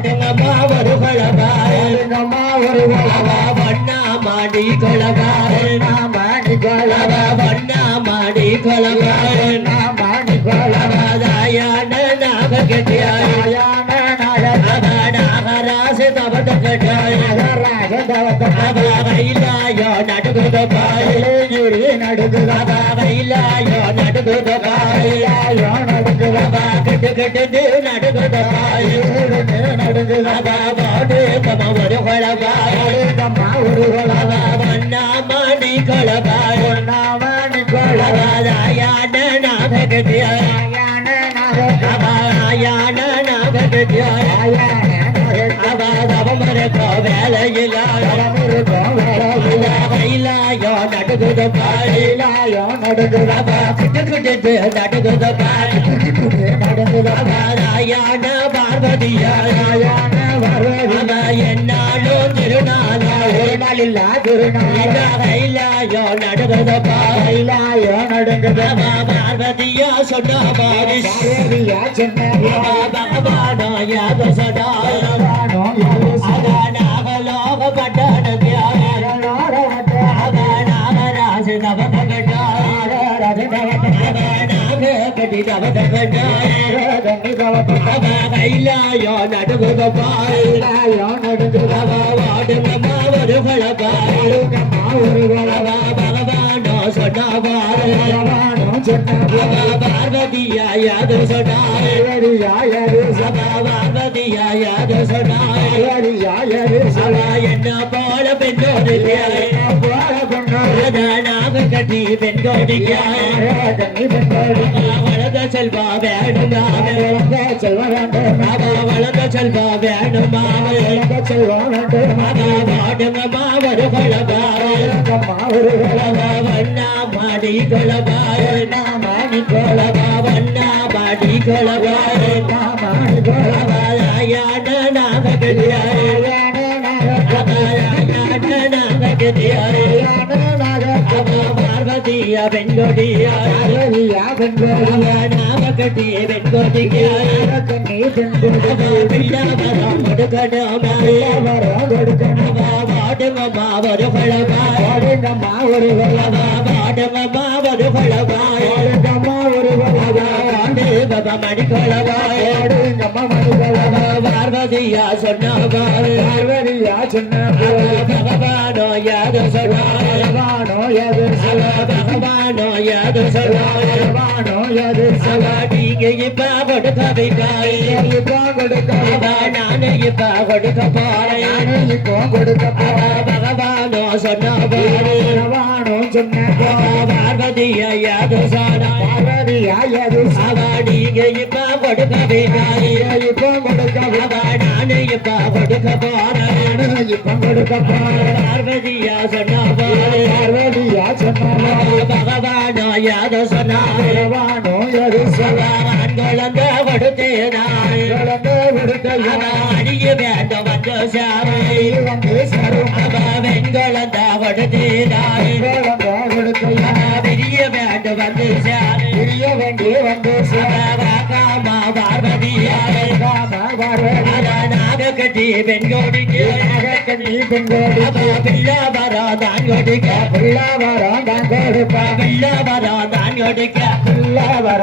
ஆடுங்கம்மா ஒரு கொலவா ஆடுங்கம்மா ஒரு கொலவா வண்ணா மாடி கொலவா மாடி கொலவா வண்ணா மாடி கொலவா மாடி கொலவா தாயான நாக கெட்டியாயான நாகராச தவத கட்டாய கைலாயோ நடுகுத பாயிலே நடுகுத கைலாயோ நடுகுத பாயிலாயோ நடுகுத கட்டு கட்டு நடுகுத பாயிலே நடுகுத பாடு கம ஒரு கொலபாய் கம ஒரு கொலபாய் வண்ணா மணி கொலபாய் வண்ணா மணி கொலபாய் ஆயான நாக கட்டியாயான கைலாயோ நடுகுத பாயிலாயோ நடுகுத நடுகுத நடுகுத ராயான பார்வதியாயான என்னாலும் திருநாளில்லா திருநாள கைலாயோ நடுகுத பாயிலாயோ நடுகுத பார்வதியா சொன்ன பார்வதியா சொன்ன பகவானோ யாக சதா அகலோக பட்டண கைலாயோ நடுகுத பாயிலாயோ நடுகுத வாடுங்கம்மா ஒரு கொலபாய் ஒரு கொலவா பகவானோ சொன்ன பார்வதியாயது சொன்னாயது பார்வதியாயது சொன்னாயது என்ன போல பெண்ணோடு நாக கட்டி பெண்கோடி வளர்ந்த செல்வா வேணுமா செல்வ வேண்டும் வளர்ந்த செல்வா வேணுமா செல்வா வேண்டும் வாடுங்கம்மா ஒரு கொலவா ஒரு கொலவா வண்ணா மாடி கொலவா மாடி கொலவா வண்ணா மாடி கொலவா மாடி கொலவா யான நாக கட்டியாயான நாக கட்டியாயான பார்வதியா பெண்கொடியா நாம கட்டி பெண்கொடியா வாடுங்கம்மா ஒரு கொலவா வாடுங்கம்மா ஒரு கொலவா வாடுங்கம்மா ஒரு கொலவா வாடுங்கம்மா ஒரு கொலவா வாடுங்கம்மா மணி கொலவா வாடுங்கம்மா மணி கொலவா பார்வதியா சொன்ன பார்வதியா சொன்ன பகவானோ யாது சொன்னா பகவானோ யாது பகவானோ யாது சொன்னா பகவானோ யாது நீங்க இப்ப கொடுக்க வைக்காய் இப்ப கொடுக்க நானே இப்ப கொடுக்க போறேன் இப்போ கொடுக்க பகவானோ சொன்ன பகவானோ சொன்ன பார்வதியா யாது சொன்னா பார்வதியா யாது நீங்க இப்ப கொடுக்க வைக்காய் இப்போ கொடுக்க நானே இப்ப கொடுக்க போறேன் இப்ப கொடுக்க பார்வதியா சொன்ன பார்வதியா சொன்ன பகவானோ யாது சொன்னா பகவானோ யாது குழந்த கொடுத்தேனாய் குழந்த கொடுத்த அடிய வேண்டும் வந்து சாரை வந்து சரும் வெண்குழந்த கொடுத்தேனாய் குழந்த கொடுத்த பெரிய வேண்டும் வந்து சாரை பெரிய வேண்டி வந்து காமா பார்வதியாய் காமா பார்வதி கட்டி பெண்கோடிக்கு கட்டி பெண்கோடி பிள்ளா வரா தான் கொடுக்க பிள்ளா வரா தான் கொடுப்பா பிள்ளா வரா தான் கொடுக்க பிள்ளா வரா